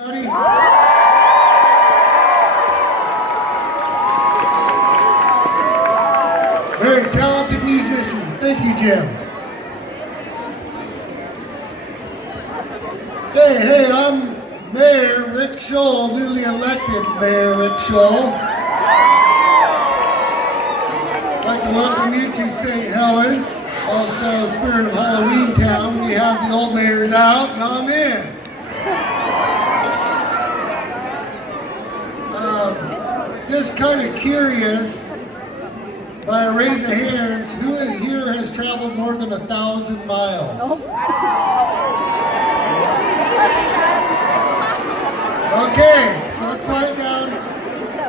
Very talented musician. Thank you, Jim. Hey, I'm Mayor Rick Scholl, newly elected Mayor Rick Scholl. I'd like to welcome you to Saint Helens, also Spirit of Halloweentown. We have the old mayors out, and I'm in. Just kind of curious, by a raise of hands, who here has traveled more than 1,000 miles? Okay, so let's quiet down.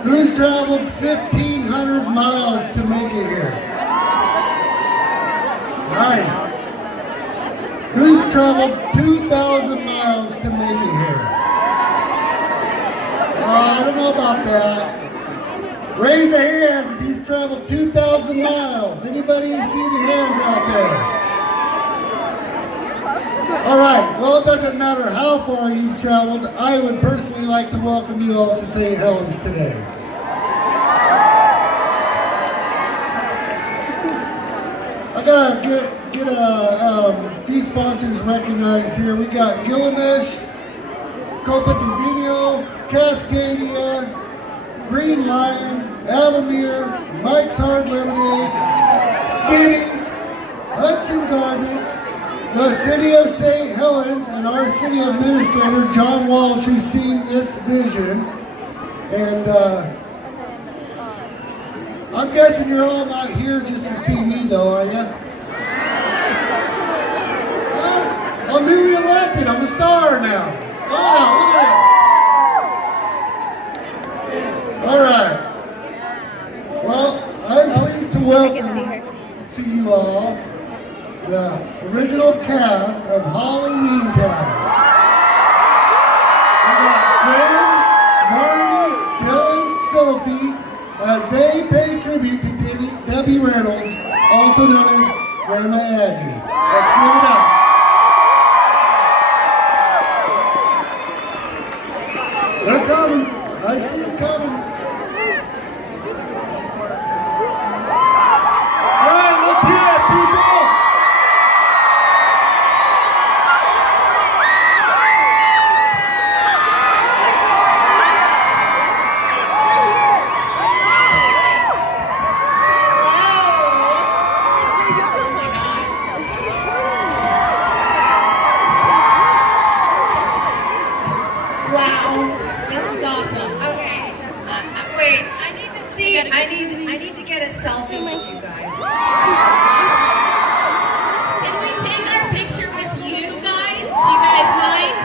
Who's traveled 1,500 miles to make it here? Nice. Who's traveled 2,000 miles to make it here? I don't know about that. Raise your hands if you've traveled 2,000 miles. Anybody see any hands out there? All right, well, it doesn't matter how far you've traveled. I would personally like to welcome you all to Saint Helens today. I gotta get a few sponsors recognized here. We got Gilgamesh, Copa Divino, Cascadia, Green Lion, Avamere, Mike's Hard Lemonade, Skinny's, Hudson Garbage, the City of Saint Helens, and our city administrator, John Walsh, who's seen this vision. And I'm guessing you're all not here just to see me, though, are you? Well, I'm newly elected. I'm a star now. Wow, look at this. All right. Well, I'm pleased to welcome to you all the original cast of Halloweentown. We got Graham, Marty, Dylan, Sophie, as they pay tribute to Debbie Reynolds, also known as Grandma Aggie. Let's give it up. They're coming. I see them coming. All right, let's hear it, people. Wow, this is awesome. Okay, wait, I need to get a selfie with you guys. Can we take our picture with you guys? Do you guys mind?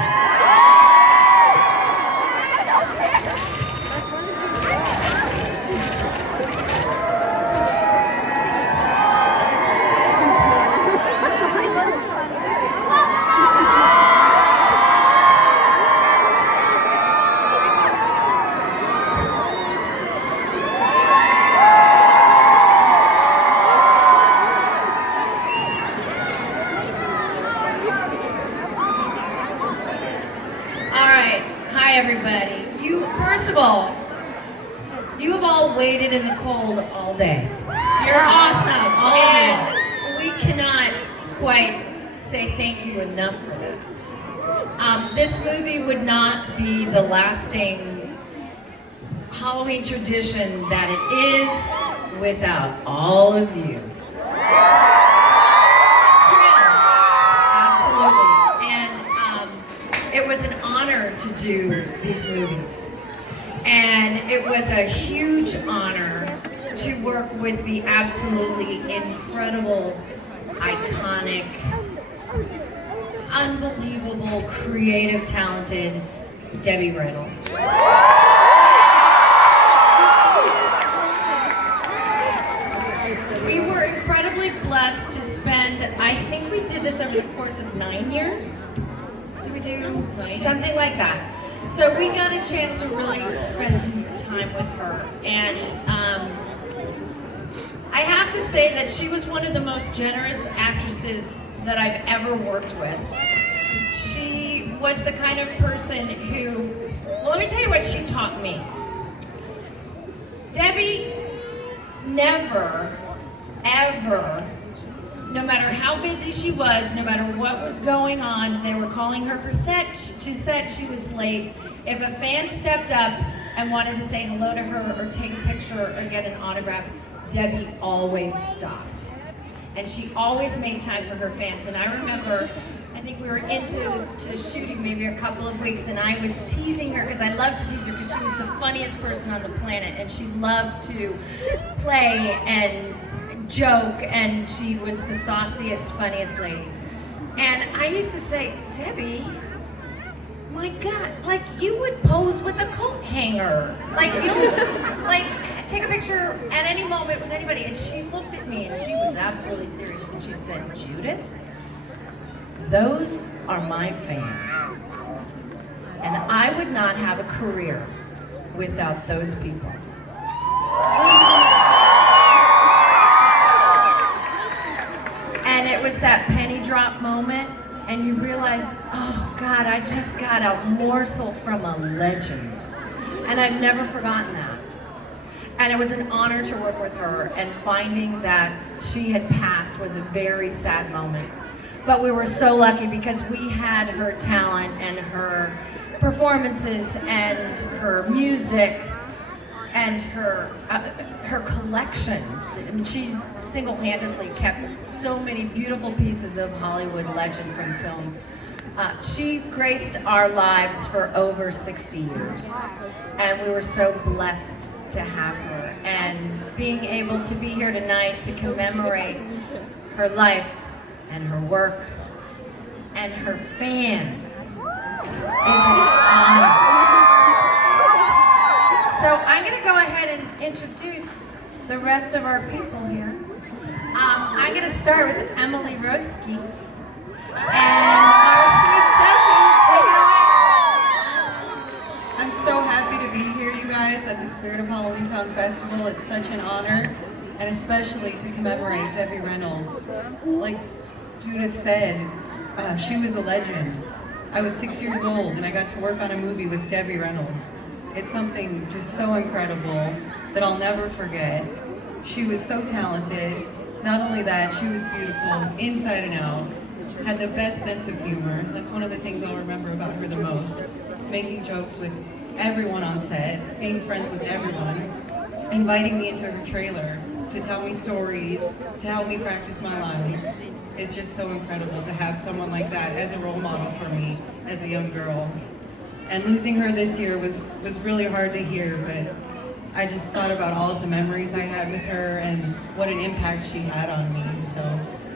Hi everybody. First of all, you have all waited in the cold all day. You're awesome, all of you. We cannot quite say thank you enough for that. This movie would not be the lasting Halloween tradition that it is without all of you. It was an honor to do these movies, and it was a huge honor to work with the absolutely incredible, iconic, unbelievable, creative, talented Debbie Reynolds. We were incredibly blessed to spend, I think we did this over the course of 9 years. Did we do something like that? So we got a chance to really spend some time with her, and I have to say that she was one of the most generous actresses that I've ever worked with. She was the kind of person who, well, let me tell you what she taught me. Debbie never, ever, no matter how busy she was, no matter what was going on, they were calling her for set, she was late. If a fan stepped up and wanted to say hello to her or take a picture or get an autograph, Debbie always stopped. And she always made time for her fans. And I remember, I think we were into shooting maybe a couple of weeks, and I was teasing her, because I love to tease her, because she was the funniest person on the planet, and she loved to play and joke, and she was the sauciest, funniest lady. And I used to say, Debbie, my God, like, you would pose with a coat hanger. Like, you like, take a picture at any moment with anybody. And she looked at me, and she was absolutely serious, and she said, Judith, those are my fans. And I would not have a career without those people. And it was that penny drop moment, and you realize, oh God, I just got a morsel from a legend. And I've never forgotten that. And it was an honor to work with her, and finding that she had passed was a very sad moment. But we were so lucky, because we had her talent and her performances and her music and her collection. I mean, she single-handedly kept so many beautiful pieces of Hollywood legend from films. She graced our lives for over 60 years, and we were so blessed to have her. And being able to be here tonight to commemorate her life and her work and her fans is an honor. So I'm going to go ahead and introduce the rest of our people here. I'm going to start with Emily Roski and our sweet Sophie. Take it away. I'm so happy to be here, you guys, at the Spirit of Halloweentown Festival. It's such an honor, and especially to commemorate Debbie Reynolds. Like Judith said, she was a legend. I was 6 years old, and I got to work on a movie with Debbie Reynolds. It's something just so incredible that I'll never forget. She was so talented. Not only that, she was beautiful inside and out, had the best sense of humor. That's one of the things I'll remember about her the most. It's making jokes with everyone on set, being friends with everyone, inviting me into her trailer to tell me stories, to help me practice my lines. It's just so incredible to have someone like that as a role model for me as a young girl. And losing her this year was really hard to hear, but I just thought about all of the memories I had with her and what an impact she had on me. So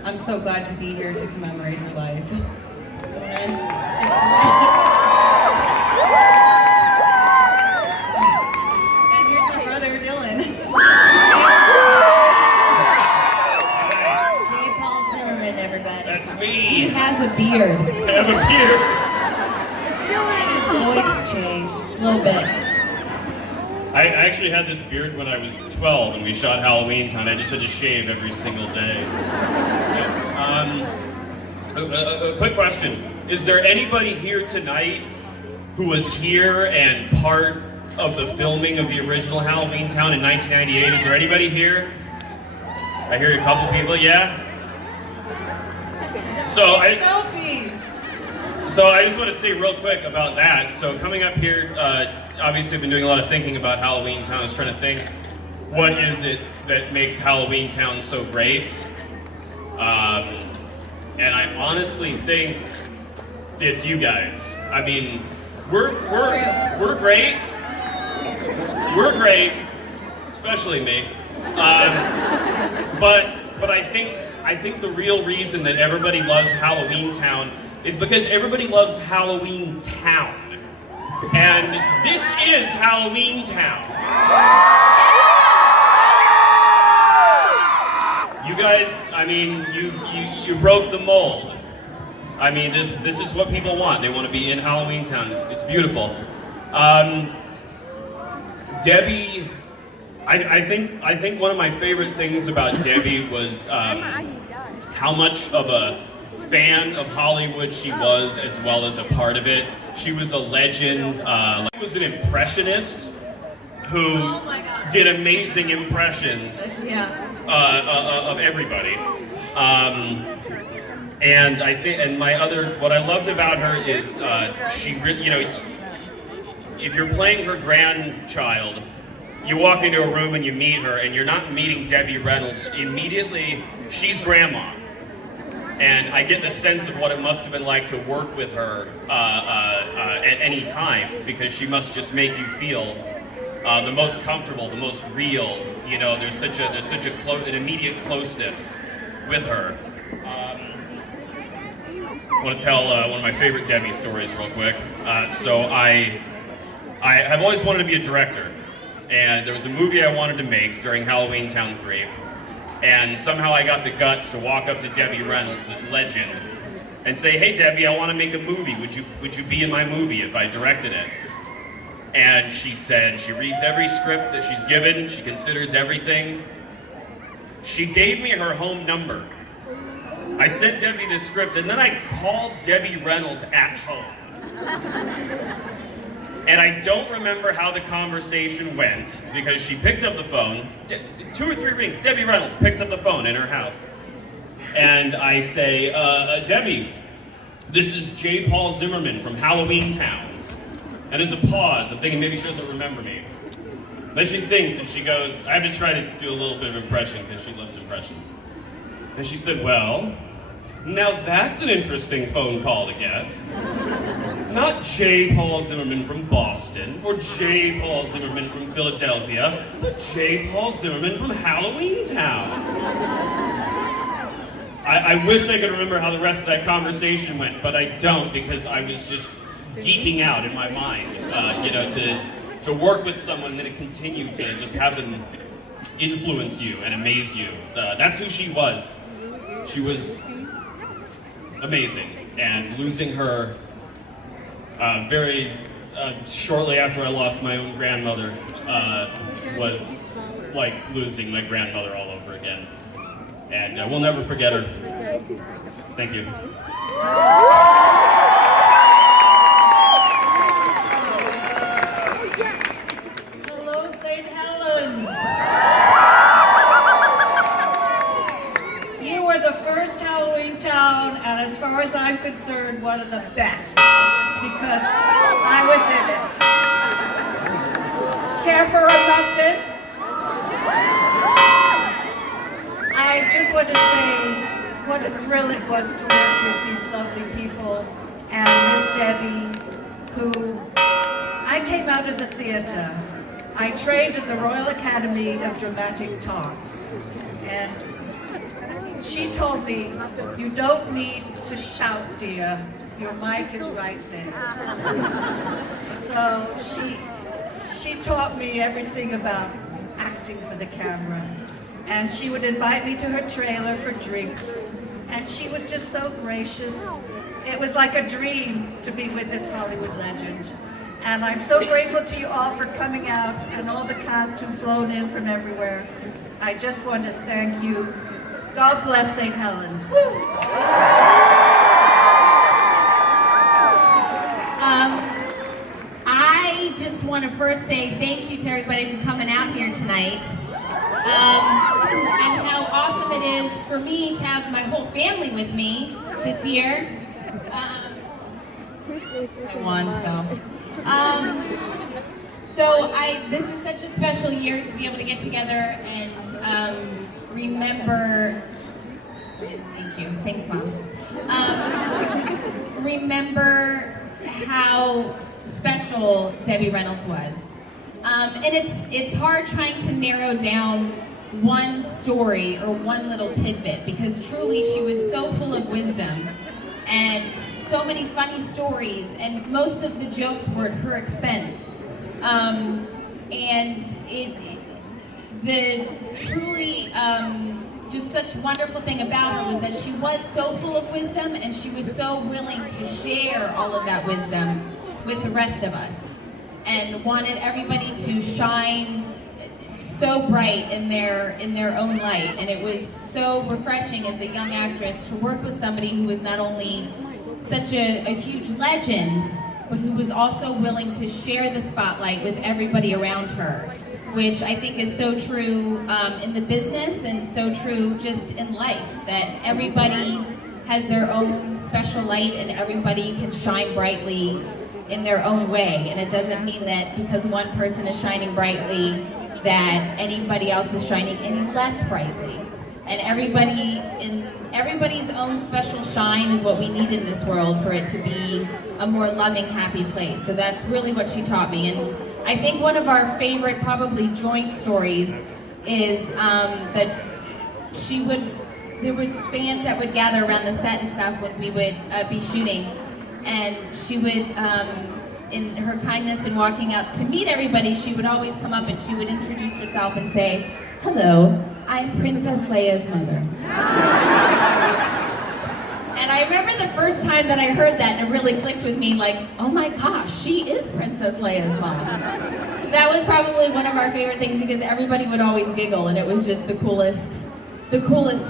I'm so glad to be here to commemorate her life. And here's my brother, Dylan. J. Paul Zimmerman, everybody. That's me. He has a beard. I have a beard. His voice changed a little bit. I actually had this beard when I was 12 and we shot Halloweentown. I just had to shave every single day. A quick question. Is there anybody here tonight who was here and part of the filming of the original Halloweentown in 1998? Is there anybody here? I hear a couple people, yeah? So I just want to say real quick about that. So coming up here, obviously I've been doing a lot of thinking about Halloweentown. I was trying to think, what is it that makes Halloweentown so great? And I honestly think it's you guys. I mean, we're great. We're great, especially me. But I think the real reason that everybody loves Halloweentown is because everybody loves Halloweentown. And this is Halloweentown. You guys, I mean, you broke the mold. I mean, this is what people want. They want to be in Halloweentown. It's beautiful. Debbie, I think one of my favorite things about Debbie was how much of a fan of Hollywood she was, as well as a part of it. She was a legend. She was an impressionist who did amazing impressions of everybody. And I think, and what I loved about her is she really, if you're playing her grandchild, you walk into a room and you meet her, and you're not meeting Debbie Reynolds immediately. She's grandma, and I get the sense of what it must have been like to work with her at any time, because she must just make you feel the most comfortable, the most real. There's such an immediate closeness with her. I want to tell one of my favorite Debbie stories real quick. So I've always wanted to be a director. And there was a movie I wanted to make during Halloweentown 3, and somehow I got the guts to walk up to Debbie Reynolds, this legend, and say, "Hey Debbie, I want to make a movie. Would you be in my movie if I directed it?" And she said she reads every script that she's given, she considers everything. She gave me her home number. I sent Debbie the script, and then I called Debbie Reynolds at home. And I don't remember how the conversation went, because she picked up the phone, 2 or 3 rings, Debbie Reynolds picks up the phone in her house. And I say, Debbie, this is J. Paul Zimmerman from Halloweentown. And there's a pause, I'm thinking maybe she doesn't remember me. Then she thinks, and she goes, I have to try to do a little bit of impression, because she loves impressions. And she said, well, now that's an interesting phone call to get. Not J. Paul Zimmerman from Boston, or J. Paul Zimmerman from Philadelphia, but J. Paul Zimmerman from Halloweentown. I wish I could remember how the rest of that conversation went, but I don't, because I was just geeking out in my mind, to work with someone and then to continue to just have them influence you and amaze you. That's who she was. She was amazing, and losing her very shortly after I lost my own grandmother was like losing my grandmother all over again. And we'll never forget her. Thank you. Hello, Saint Helens. You were the first Halloweentown, and as far as I'm concerned, one of the best, because I was in it. Care for a muffin? I just want to say what a thrill it was to work with these lovely people, and Miss Debbie, who I came out of the theater. I trained at the Royal Academy of Dramatic Talks, and she told me, you don't need to shout, dear. Your mic is right there. So she taught me everything about acting for the camera. And she would invite me to her trailer for drinks. And she was just so gracious. It was like a dream to be with this Hollywood legend. And I'm so grateful to you all for coming out, and all the cast who've flown in from everywhere. I just want to thank you. God bless St. Helens. Woo! I just want to first say thank you to everybody for coming out here tonight. And how awesome it is for me to have my whole family with me this year. I want to go. This is such a special year to be able to get together and remember. Thank you. Thanks, Mom. Remember how special Debbie Reynolds was. And it's hard trying to narrow down one story or one little tidbit, because truly she was so full of wisdom and so many funny stories, and most of the jokes were at her expense. The truly just such wonderful thing about her was that she was so full of wisdom, and she was so willing to share all of that wisdom with the rest of us, and wanted everybody to shine so bright in their own light, and it was so refreshing as a young actress to work with somebody who was not only such a huge legend, but who was also willing to share the spotlight with everybody around her, which I think is so true in the business and so true just in life, that everybody has their own special light and everybody can shine brightly in their own way. And it doesn't mean that because one person is shining brightly that anybody else is shining any less brightly. And everybody's own special shine is what we need in this world for it to be a more loving, happy place. So that's really what she taught me. And I think one of our favorite, probably joint stories is that there was fans that would gather around the set and stuff when we would be shooting. And she would, in her kindness and walking up to meet everybody, she would always come up and she would introduce herself and say, "Hello, I'm Princess Leia's mother." And I remember the first time that I heard that, and it really clicked with me, like, oh my gosh, she is Princess Leia's mom. So that was probably one of our favorite things because everybody would always giggle, and it was just the coolest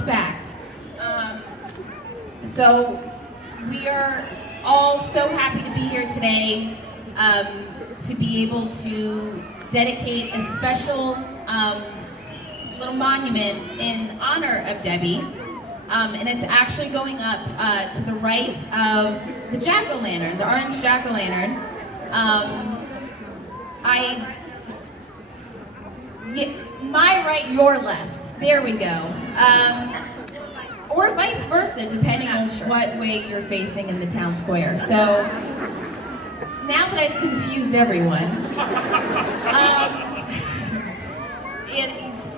fact. So we are all so happy to be here today, to be able to dedicate a special little monument in honor of Debbie, and it's actually going up to the right of the jack-o'-lantern, the orange jack-o'-lantern. My right, your left. There we go. Or vice versa, depending on what way you're facing in the town square. So now that I've confused everyone,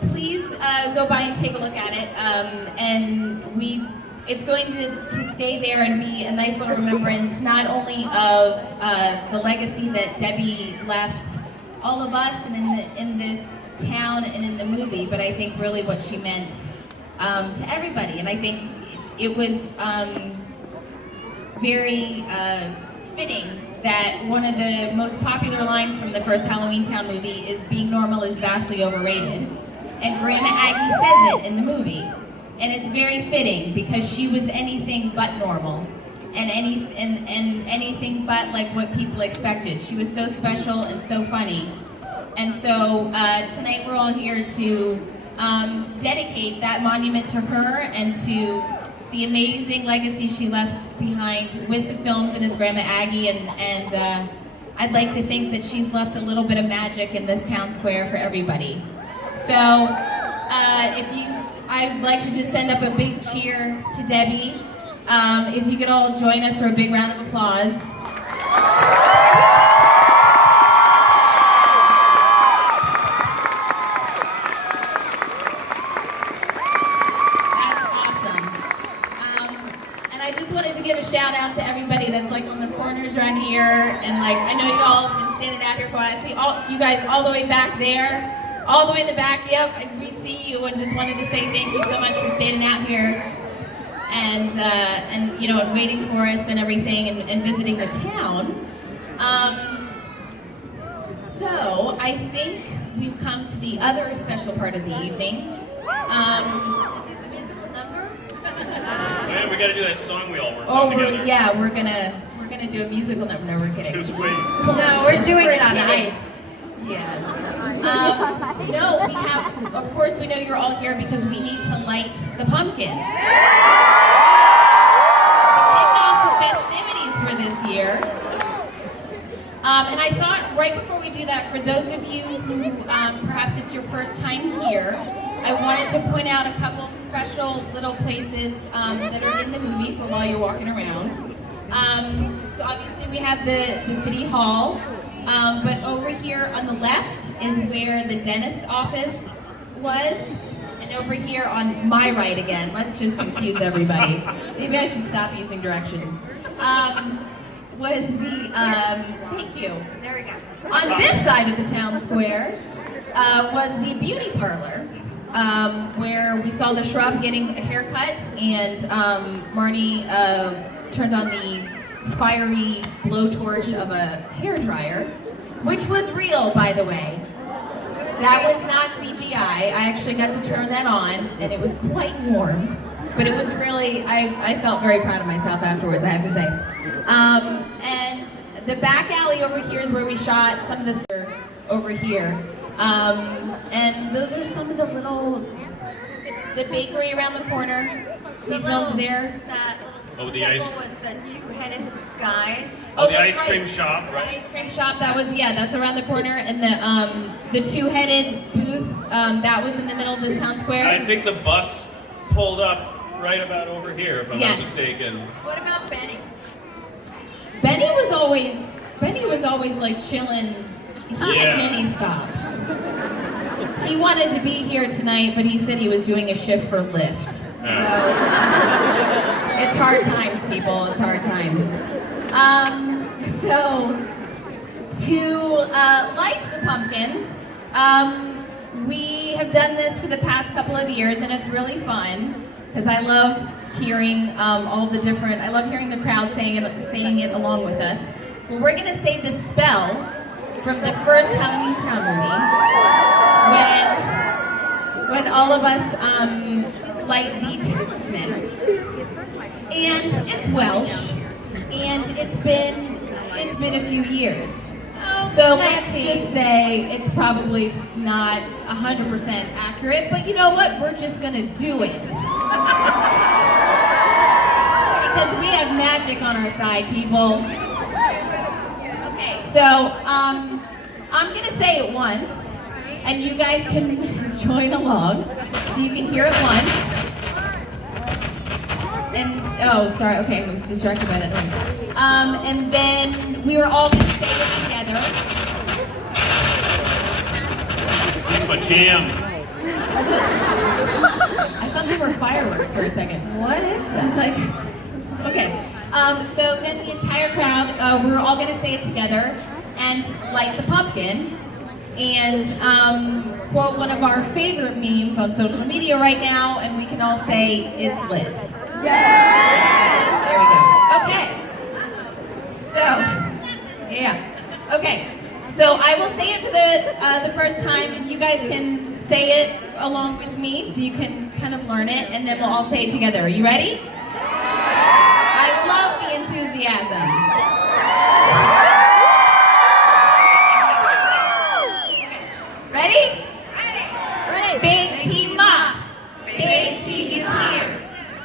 please go by and take a look at it. And it's going to stay there and be a nice little remembrance, not only of the legacy that Debbie left all of us and in this town and in the movie, but I think really what she meant to everybody. And I think it was very fitting that one of the most popular lines from the first Halloweentown movie is "being normal is vastly overrated." And Grandma Aggie says it in the movie. And it's very fitting because she was anything but normal and anything but like what people expected. She was so special and so funny. And so tonight we're all here to dedicate that monument to her and to the amazing legacy she left behind with the films and as Grandma Aggie, and I'd like to think that she's left a little bit of magic in this town square for everybody. So I'd like to just send up a big cheer to Debbie. If you could all join us for a big round of applause. Give a shout out to everybody that's like on the corners around here, and like I know you all have been standing out here for a while. I see all you guys all the way back there, all the way in the back. Yep, we see you, and just wanted to say thank you so much for standing out here and you know, and waiting for us and everything, and visiting the town. So I think we've come to the other special part of the evening. Man, we gotta do that song we all worked on together. Yeah, we're gonna do a musical number. No, we're kidding. Just wait. No, we're doing it on ice. Yes. No, we have. Of course, we know you're all here because we need to light the pumpkin. To kick off the festivities for this year. And I thought right before we do that, for those of you who perhaps it's your first time here, I wanted to point out a couple special little places that are in the movie for while you're walking around. So obviously we have the City Hall, but over here on the left is where the dentist's office was, and over here on my right again, let's just confuse everybody. Maybe I should stop using directions. Was the, thank you. There we go. On this side of the town square was the beauty parlor. Where we saw the shrub getting a haircut, and Marnie turned on the fiery blowtorch of a hairdryer, which was real, by the way. That was not CGI. I actually got to turn that on, and it was quite warm. But it was really, I felt very proud of myself afterwards, I have to say. And the back alley over here is where we shot some of this over here. And those are some of the little, the bakery around the corner. We filmed there. That the ice. was the two-headed guy. Oh, the that's ice cream right. shop, right? The ice cream shop, that was, yeah, that's around the corner. And the two-headed booth, that was in the middle of this town square. I think the bus pulled up right about over here, if I'm not mistaken. What about Benny? Benny was always like chilling at mini stops. He wanted to be here tonight, but he said he was doing a shift for Lyft. So it's hard times, people. It's hard times. So to light the pumpkin, we have done this for the past couple of years, and it's really fun because I love hearing all the different. I love hearing the crowd saying it along with us. Well, we're gonna say the spell from the first Halloweentown movie when all of us light the talisman. And it's Welsh, and it's been a few years. So let's just say it's probably not 100% accurate, but you know what? We're just gonna do it. Because we have magic on our side, people. Okay, so I'm gonna say it once, and you guys can join along, so you can hear it once. And, oh, sorry, okay, I was distracted by that noise. And then we were all gonna say it together. That's my jam. I thought they were fireworks for a second. What is that? It's like, okay. So then the entire crowd, we're all gonna say it together and light the pumpkin and quote one of our favorite memes on social media right now, and we can all say it's lit. There we go. Okay. So, yeah. Okay. So I will say it for the first time, and you guys can say it along with me, so you can kind of learn it, and then we'll all say it together. Are you ready? I love the enthusiasm. Ready? Ready. Big team up. Big team is here.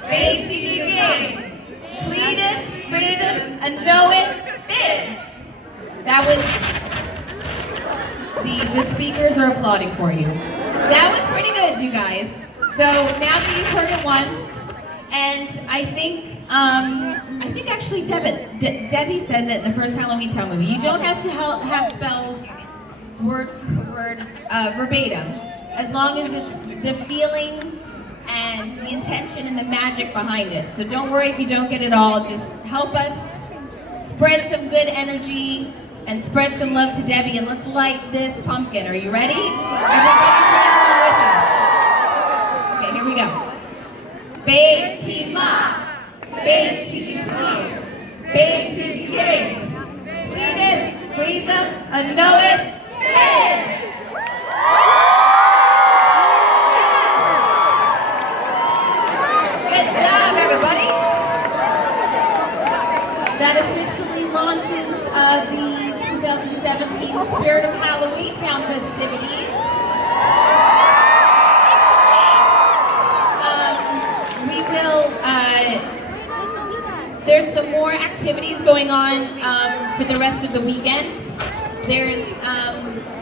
Big team game. Plead it, read it, and know it big. That was, the speakers are applauding for you. That was pretty good, you guys. So now that you've heard it once, and I think actually Debbie says it in the first Halloweentown movie. You don't have to have spells word for word verbatim, as long as it's the feeling and the intention and the magic behind it. So don't worry if you don't get it all. Just help us spread some good energy and spread some love to Debbie, and let's light this pumpkin. Are you ready? Everybody try along with us. Okay, here we go. Big team up, big team sneeze, big team king. Bleed it, breathe them, and know it, big! Good job, everybody. That officially launches the 2017 Spirit of Halloweentown festivities. We will, there's some more activities going on for the rest of the weekend. There's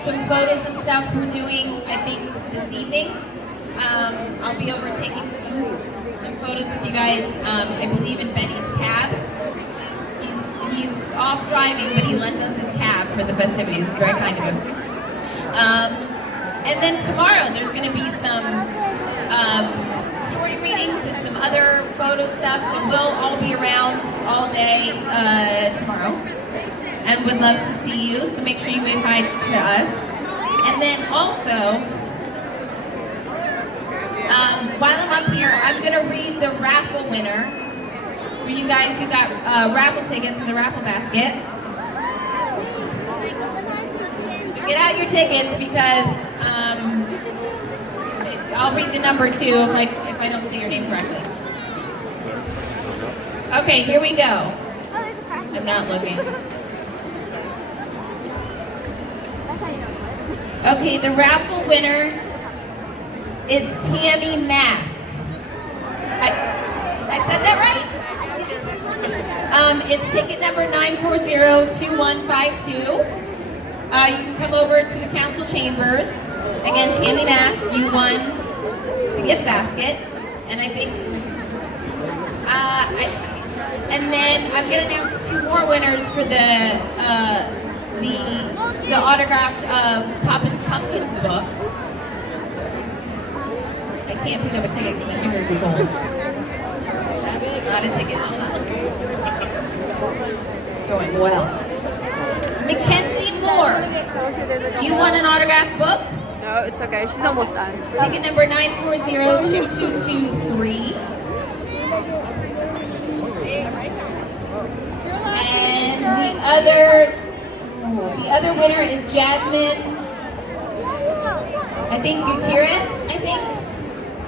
some photos and stuff we're doing, I think, this evening. I'll be overtaking some photos with you guys, I believe in Benny's cab. He's off driving, but he lent us his cab for the festivities. It's very kind of him. And then tomorrow there's going to be some story readings and some other photo stuff, so we'll all be around all day tomorrow. And would love to see you, so make sure you invite to us. And then also, while I'm up here, I'm going to read the raffle winner for you guys who got raffle tickets in the raffle basket. So get out your tickets because I'll read the number too if I don't say your name correctly. Okay, here we go. I'm not looking. Okay, the raffle winner is Tammy Mask. I said that right? It's ticket number 9402152. You can come over to the council chambers. Again, Tammy Mask, you won the gift basket. And I think, and then I'm going to announce 2 more winners for the autographed Poppins Pumpkins books. I can't pick up a ticket because my fingers are cold. Not a ticket. It's going well. Mackenzie Moore, you won an autographed book. No, it's okay. She's almost done. Ticket number 9402223. And the other winner is Jasmine, I think Gutierrez,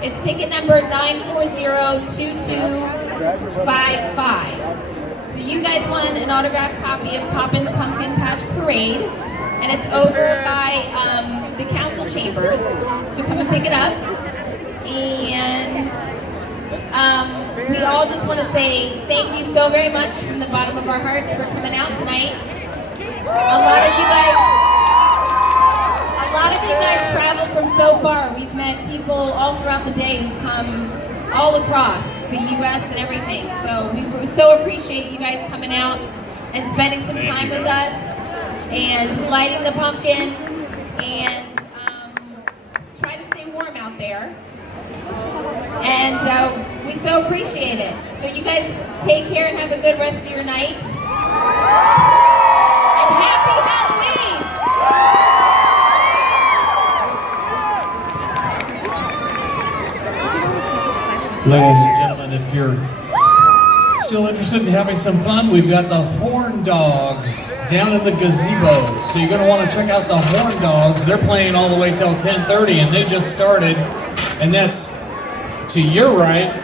It's ticket number 9402255. So you guys won an autographed copy of Poppins Pumpkin Patch Parade, and it's over by the council chambers. So come and pick it up. And we all just want to say thank you so very much from the bottom of our hearts for coming out tonight. A lot of you guys traveled from so far. We've met people all throughout the day who come all across the U.S. and everything. So we so appreciate you guys coming out and spending some time with us and lighting the pumpkin and try to stay warm out there. And we so appreciate it. So you guys take care and have a good rest of your night. And happy Halloween! Ladies and gentlemen, if you're still interested in having some fun, we've got the Horn Dogs down in the gazebo. So you're going to want to check out the Horn Dogs. They're playing all the way till 10:30, and they just started. And that's to your right.